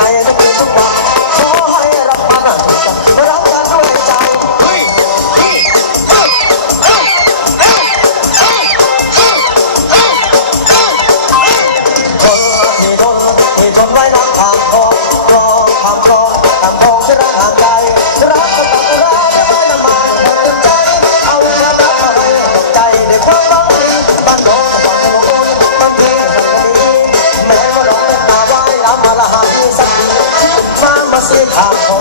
ใจทุกคืนทุกวันขอให้รับมันรักกันด้วยใจเฮ้ยเฮ้ยเฮ้ยเฮ้ยเฮ้ยเฮ้ยเฮ้ยเฮ้ยเฮ้ยทนที่ทนที่ทนไว้น้ำทางคอรอความครองตามองจะรักห่างไกลรักก็ตัดรักไม่น้ำมันจนใจเอาเงินรักมาให้ตกใจด้วยความบังเอิญบ้านน้นบ้านโน้นบ้านเพียงสักทีแม้ว่าเราเป็นตาไว้แล้วมาละหาที่สักทีมามาเสีย sit high.